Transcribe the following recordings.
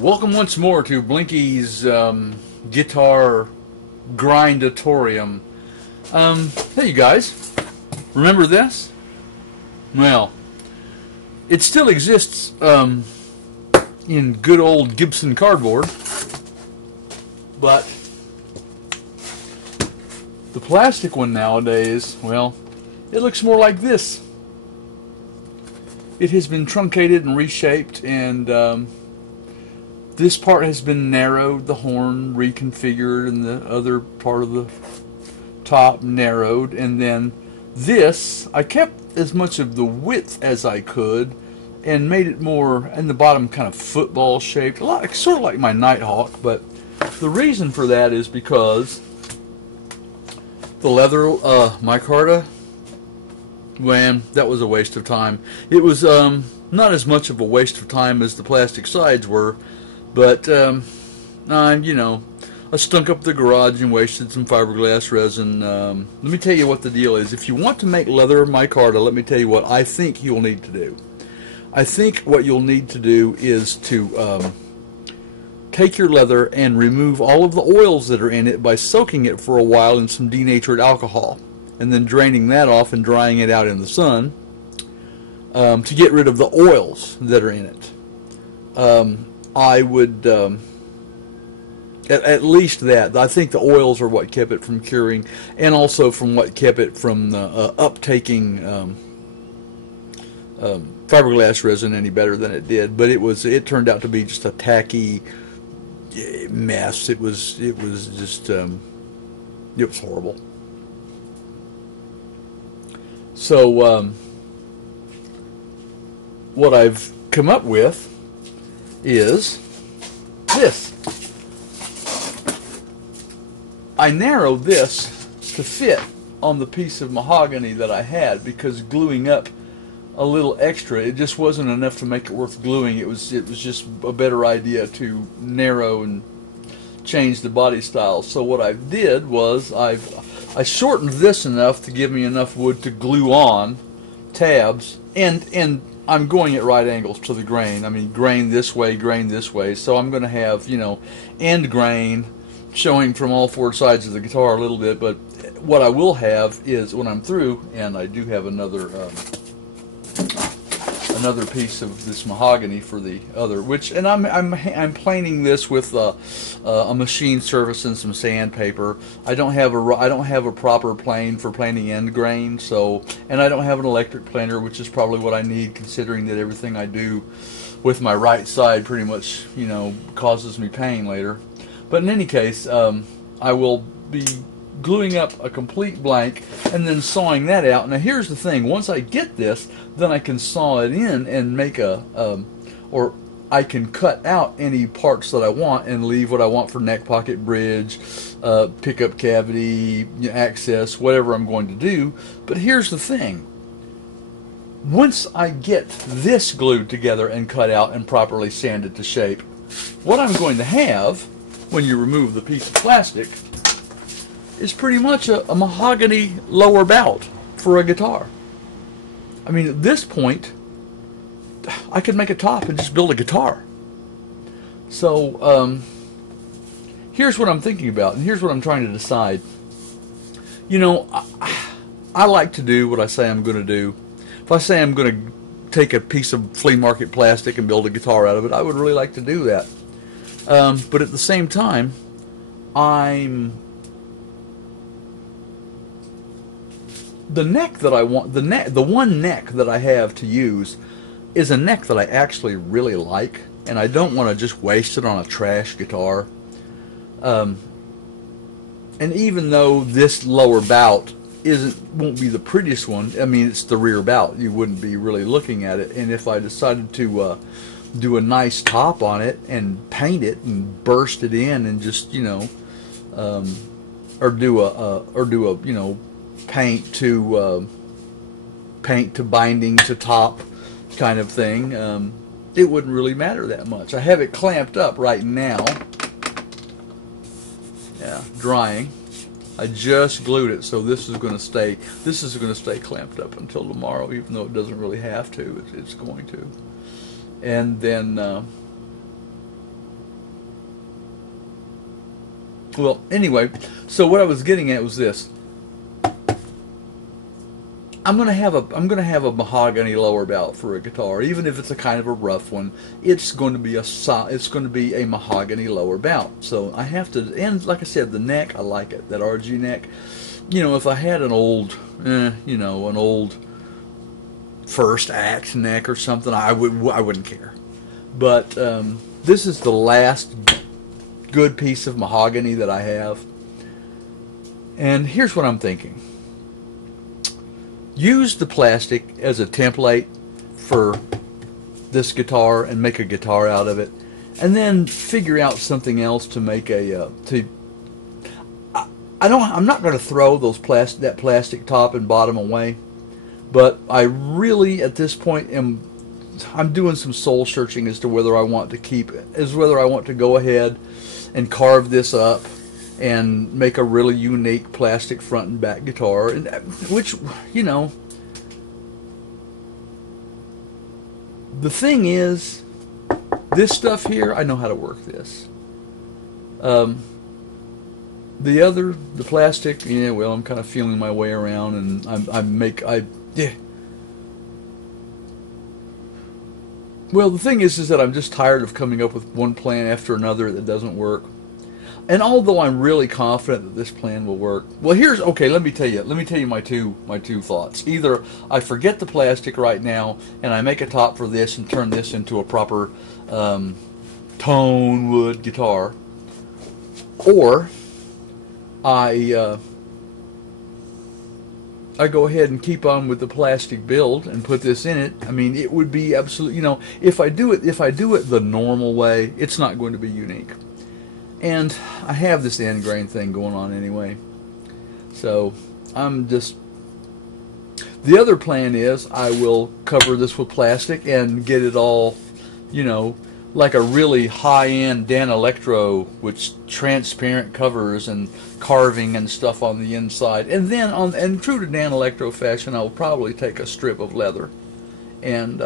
Welcome once more to Blinky's Guitar Grindatorium. Hey, you guys, remember this? Well, it still exists in good old Gibson cardboard, but the plastic one nowadays, well, it looks more like this. It has been truncated and reshaped, and this part has been narrowed, the horn reconfigured, and the other part of the top narrowed, and then this, I kept as much of the width as I could and made it more, and the bottom kind of football shaped, a lot, sort of like my Nighthawk, but the reason for that is because the leather micarta, man, that was a waste of time. It was not as much of a waste of time as the plastic sides were, but you know, I stunk up the garage and wasted some fiberglass resin. Let me tell you what the deal is. If you want to make leather micarta, let me tell you what I think you'll need to do. I think what you'll need to do is to take your leather and remove all of the oils that are in it by soaking it for a while in some denatured alcohol, and then draining that off and drying it out in the sun to get rid of the oils that are in it. I would, at least that. I think the oils are what kept it from curing, and also from what kept it from uptaking fiberglass resin any better than it did. But it turned out to be just a tacky mess. It was just, it was horrible. So, what I've come up with is this. I narrowed this to fit on the piece of mahogany that I had, because gluing up a little extra, it just wasn't enough to make it worth gluing. It was just a better idea to narrow and change the body style. So what I did was I shortened this enough to give me enough wood to glue on tabs, and I'm going at right angles to the grain. I mean, grain this way, so I'm going to have, you know, end grain showing from all four sides of the guitar a little bit. But what I will have is, when I'm through, and I do have another piece of this mahogany for the other, which, and I'm planing this with a machine surface and some sandpaper. I don't have a proper plane for planing end grain, so, and I don't have an electric planer, which is probably what I need, considering that everything I do with my right side pretty much, you know, causes me pain later. But in any case, I will be gluing up a complete blank and then sawing that out. Now here's the thing, once I get this, then I can saw it in and make or I can cut out any parts that I want and leave what I want for neck pocket, bridge, pickup cavity, access, whatever I'm going to do. But here's the thing, once I get this glued together and cut out and properly sanded to shape, what I'm going to have when you remove the piece of plastic is pretty much a mahogany lower bout for a guitar. I mean, at this point, I could make a top and just build a guitar. So, here's what I'm thinking about, and here's what I'm trying to decide. You know, I like to do what I say I'm going to do. If I say I'm going to take a piece of flea market plastic and build a guitar out of it, I would really like to do that. But at the same time, the neck that I want, the one neck that I have to use is a neck that I actually really like, and I don't want to just waste it on a trash guitar. And even though this lower bout won't be the prettiest one, I mean, it's the rear bout, you wouldn't be really looking at it. And if I decided to do a nice top on it and paint it and burst it in and just, you know, or do a you know, paint to binding to top kind of thing, it wouldn't really matter that much. I have it clamped up right now. Yeah, drying. I just glued it, so this is going to stay clamped up until tomorrow, even though it doesn't really have to. It's going to. And then Well, anyway, so what I was getting at was this. I'm gonna have a mahogany lower bout for a guitar, even if it's a kind of a rough one. It's going to be a mahogany lower bout. So I have to, and like I said, the neck, I like it, that RG neck. You know, if I had an old, an old first act neck or something, I wouldn't care. But this is the last good piece of mahogany that I have, and here's what I'm thinking. Use the plastic as a template for this guitar and make a guitar out of it, and then figure out something else to make a I'm not going to throw that plastic top and bottom away, but I really at this point I'm doing some soul searching as to whether I want to go ahead and carve this up and make a really unique plastic front and back guitar, and which, the thing is, this stuff here, I know how to work this. The plastic, yeah, well, I'm kind of feeling my way around, and yeah. Well, the thing is that I'm just tired of coming up with one plan after another that doesn't work. And although I'm really confident that this plan will work, well, let me tell you my two thoughts. Either I forget the plastic right now and I make a top for this and turn this into a proper tone wood guitar, or I go ahead and keep on with the plastic build and put this in it. I mean, it would be absolute. If I do it the normal way, it's not going to be unique. And I have this end grain thing going on anyway. So the other plan is I will cover this with plastic and get it all, like a really high-end Dan Electro with transparent covers and carving and stuff on the inside. And then, and true to Dan Electro fashion, I'll probably take a strip of leather and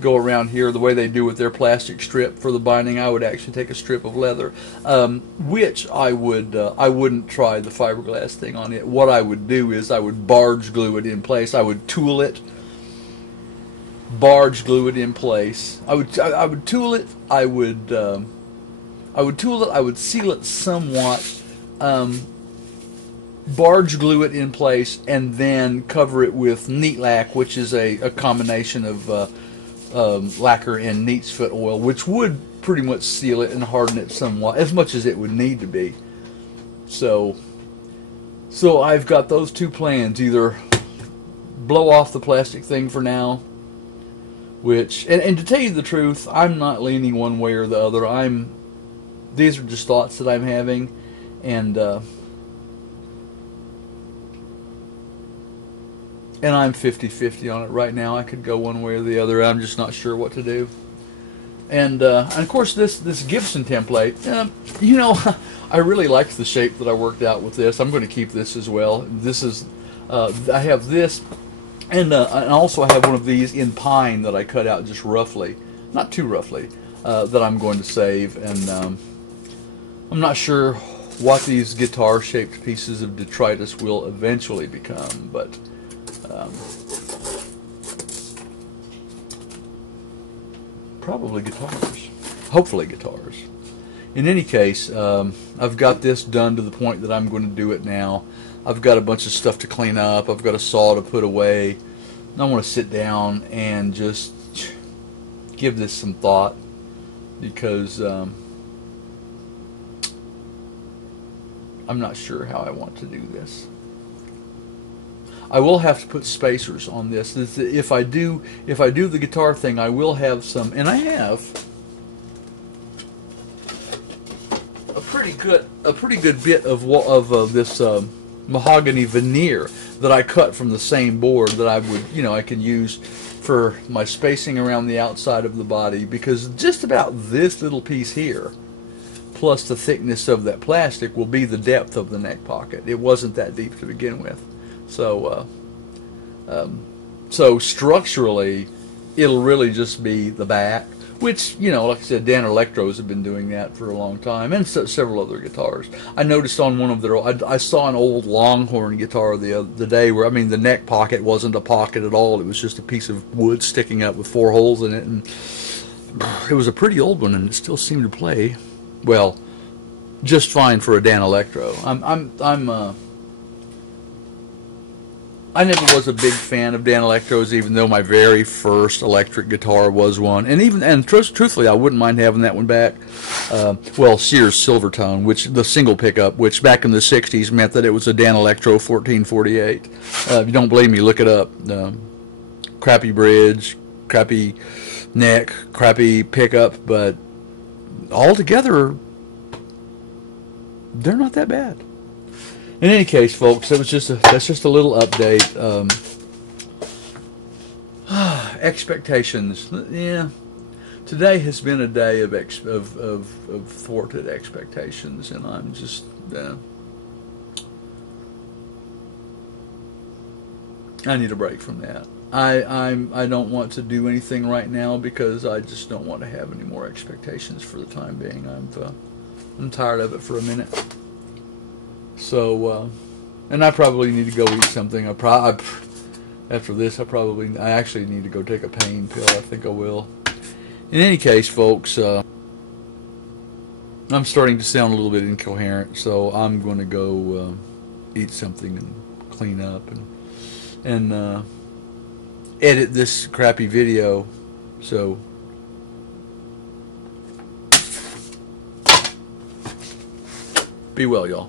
go around here the way they do with their plastic strip for the binding. I would actually take a strip of leather, which I wouldn't try the fiberglass thing on it. What I would do is I would barge glue it in place. I would tool it, barge glue it in place. I would tool it. I would tool it. I would seal it somewhat, barge glue it in place, and then cover it with neat lac, which is a combination of lacquer and neat's foot oil, which would pretty much seal it and harden it somewhat, as much as it would need to be. So I've got those two plans: either blow off the plastic thing for now, which, and to tell you the truth, I'm not leaning one way or the other. These are just thoughts that I'm having, and I'm 50-50 on it right now. I could go one way or the other. I'm just not sure what to do. And of course, this Gibson template, I really liked the shape that I worked out with this. I'm going to keep this as well. This is, I have this, and also I have one of these in pine that I cut out just roughly, not too roughly, that I'm going to save. And I'm not sure what these guitar-shaped pieces of detritus will eventually become, but probably guitars. Hopefully guitars. In any case, I've got this done to the point that I'm going to do it now. I've got a bunch of stuff to clean up. I've got a saw to put away. I want to sit down and just give this some thought, because I'm not sure how I want to do this. I will have to put spacers on this. If I do the guitar thing, I will have some, and I have a pretty good bit of this mahogany veneer that I cut from the same board that I can use for my spacing around the outside of the body, because just about this little piece here, plus the thickness of that plastic, will be the depth of the neck pocket. It wasn't that deep to begin with. So structurally, it'll really just be the back. which, you know, like I said, Dan Electros have been doing that for a long time, and several other guitars. I noticed on one of their, I saw an old Longhorn guitar the day where, I mean, the neck pocket wasn't a pocket at all. It was just a piece of wood sticking up with 4 holes in it, and it was a pretty old one, and it still seemed to play, well, just fine for a Dan Electro. I never was a big fan of Dan Electros, even though my very first electric guitar was one. And truthfully, I wouldn't mind having that one back. Well, Sears Silvertone, which the single pickup, which back in the '60s meant that it was a Dan Electro 1448. If you don't believe me, look it up. Crappy bridge, crappy neck, crappy pickup, but altogether, they're not that bad. In any case, folks, that's just a little update. Expectations, yeah. Today has been a day of thwarted expectations, and I'm just I need a break from that. I don't want to do anything right now because I just don't want to have any more expectations for the time being. I'm tired of it for a minute. So, and I probably need to go eat something. After this, I actually need to go take a pain pill. I think I will. In any case, folks, I'm starting to sound a little bit incoherent, so I'm going to go eat something and clean up and edit this crappy video. So, be well, y'all.